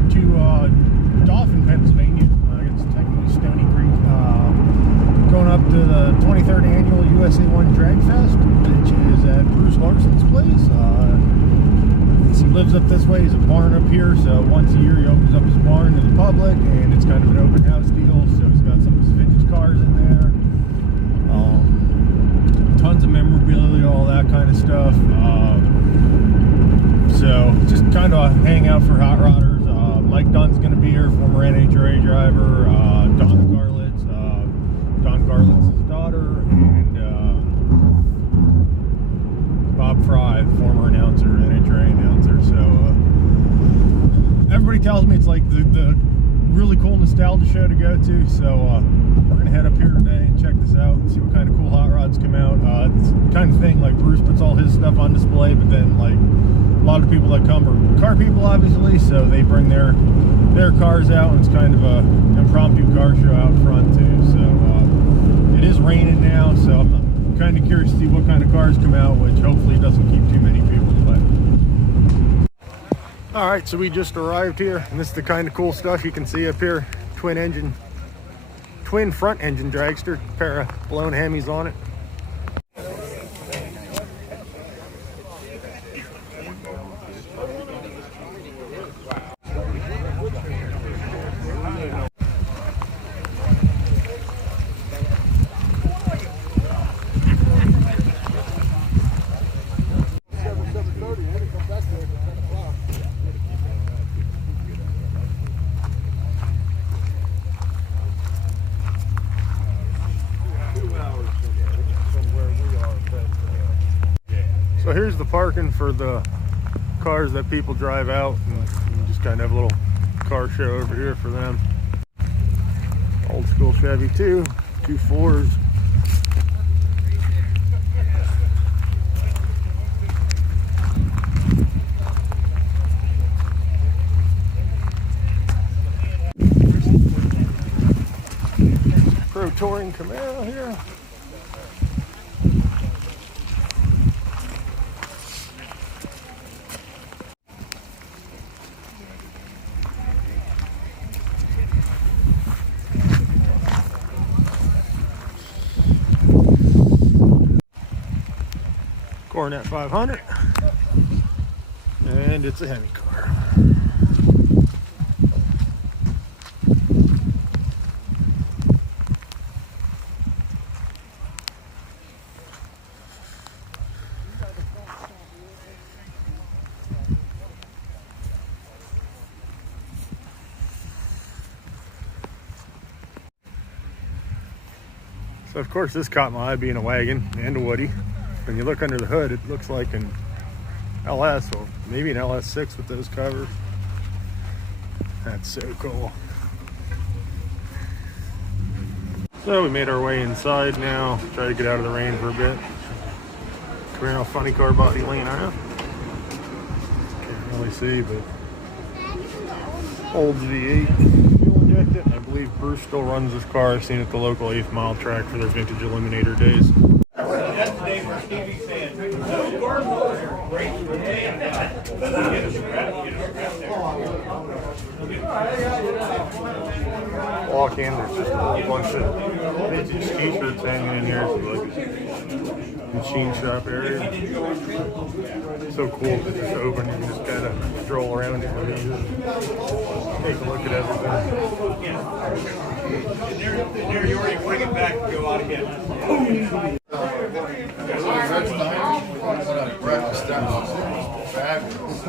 up to Dauphin, Pennsylvania. It's technically Stony Creek. Going up to the 23rd Annual USA-1 Dragfest, which is at Bruce Larson's place. He lives up this way. He's a barn up here, so once a year he opens up his barn to the public, and it's kind of an open house deal. So he's got some of his vintage cars in there, tons of memorabilia, all that kind of stuff. So just kind of a hangout for hot rodders. Mike Dunn's going to be here, former NHRA driver. Don Garlitz's daughter, and Bob Fry, former announcer, NHRA announcer. So everybody tells me it's like the really cool nostalgia show to go to. So we're gonna head up here today and check this out and see what kind of cool hot rods come out. It's the kind of thing like Bruce puts all his stuff on display, but then like a lot of people that come are car people, obviously, so they bring their cars out, and it's kind of a impromptu car show out front too. So it is raining now, so I'm kind of curious to see what kind of cars come out, which hopefully doesn't keep too many people away. All right, so we just arrived here, and this is the kind of cool stuff you can see up here. Twin front engine dragster, pair of blown Hemis on it. So here's the parking for the cars that people drive out, and you just kind of have a little car show over here for them. Old school Chevy too, 2 4s. Pro Touring Camaro here. Coronet 500, and it's a Hemi car. So of course this caught my eye, being a wagon and a Woody. When you look under the hood, it looks like an LS, or maybe an LS6 with those covers. That's so cool. So we made our way inside now, try to get out of the rain for a bit. Camaro funny car body laying around. Can't really see, but old V8 fuel injected. And I believe Bruce still runs this car. I've seen it at the local 8th mile track for their vintage Eliminator days. Walk in, there's just a whole bunch of vintage t-shirts hanging in here. So like a machine shop area. So cool to just open and just kind of stroll around it and take a look at everything. And there you already bring it back and go out again. Breakfast down. Fabulous.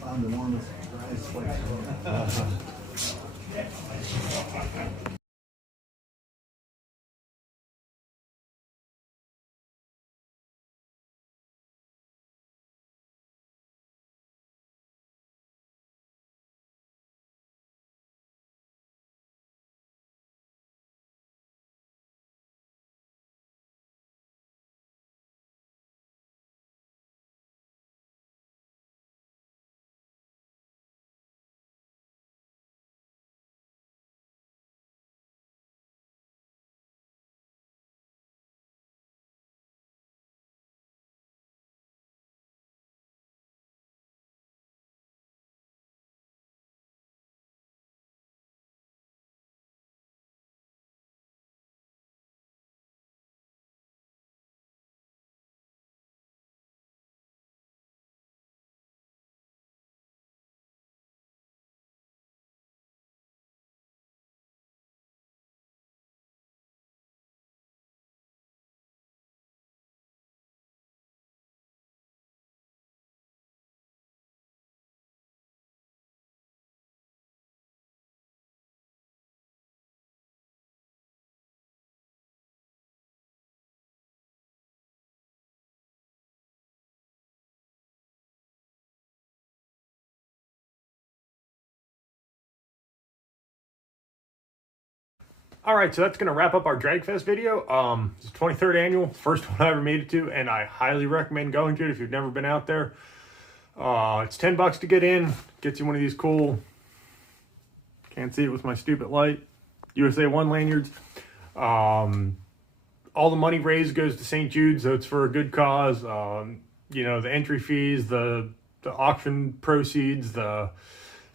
Found the warmest, driest place. All right, so that's going to wrap up our Dragfest video. It's the 23rd annual, first one I ever made it to, and I highly recommend going to it if you've never been out there. It's $10 to get in, gets you one of these cool, can't see it with my stupid light, USA-1 lanyards. All the money raised goes to St. Jude, so it's for a good cause. You know, the entry fees, the auction proceeds, the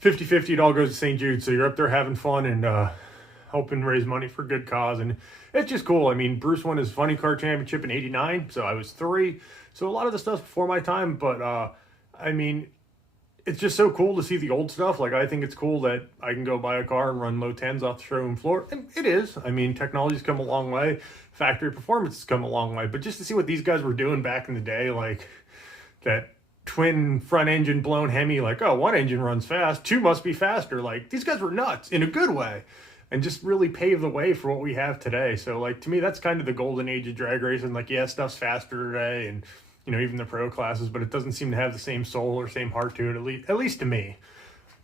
50-50, it all goes to St. Jude. So you're up there having fun and helping raise money for a good cause. And it's just cool. I mean, Bruce won his funny car championship in '89, so I was 3. So a lot of the stuff's before my time, but I mean, it's just so cool to see the old stuff. Like, I think it's cool that I can go buy a car and run low 10s off the showroom floor. And it is. I mean, technology's come a long way. Factory performance has come a long way. But just to see what these guys were doing back in the day, like that twin front engine blown Hemi, like, oh, one engine runs fast, 2 must be faster. Like, these guys were nuts in a good way. And just really paved the way for what we have today. So, like, to me, that's kind of the golden age of drag racing. Like, yeah, stuff's faster today, and, you know, even the pro classes, but it doesn't seem to have the same soul or same heart to it, at least to me.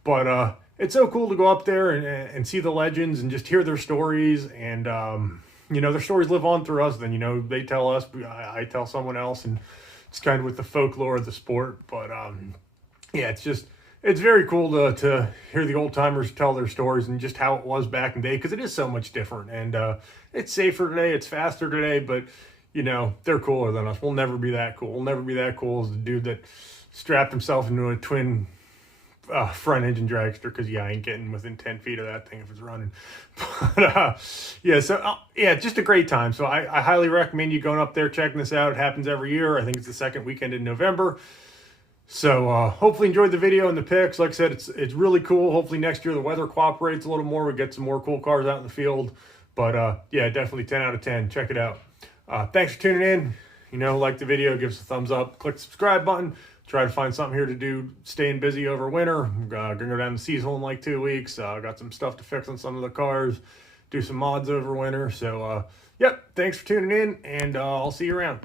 But it's so cool to go up there and see the legends and just hear their stories. And, you know, their stories live on through us. Then, you know, they tell us, I tell someone else, and it's kind of with the folklore of the sport. But, yeah, it's very cool to hear the old timers tell their stories and just how it was back in the day, because it is so much different. And it's safer today, it's faster today, but, you know, they're cooler than us. We'll never be that cool. We'll never be that cool as the dude that strapped himself into a twin front engine dragster, because, yeah, I ain't getting within 10 feet of that thing if it's running. But, yeah, so, yeah, just a great time. So I highly recommend you going up there, checking this out. It happens every year. I think it's the second weekend in November. So hopefully enjoyed the video and the pics. Like I said, it's really cool. Hopefully next year the weather cooperates a little more. We get some more cool cars out in the field. But yeah, definitely 10 out of 10. Check it out. Thanks for tuning in. You know, like the video, give us a thumbs up. Click the subscribe button. Try to find something here to do, staying busy over winter. Gonna go down to seasonal in like 2 weeks. Got some stuff to fix on some of the cars. Do some mods over winter. So, yep, thanks for tuning in, and I'll see you around.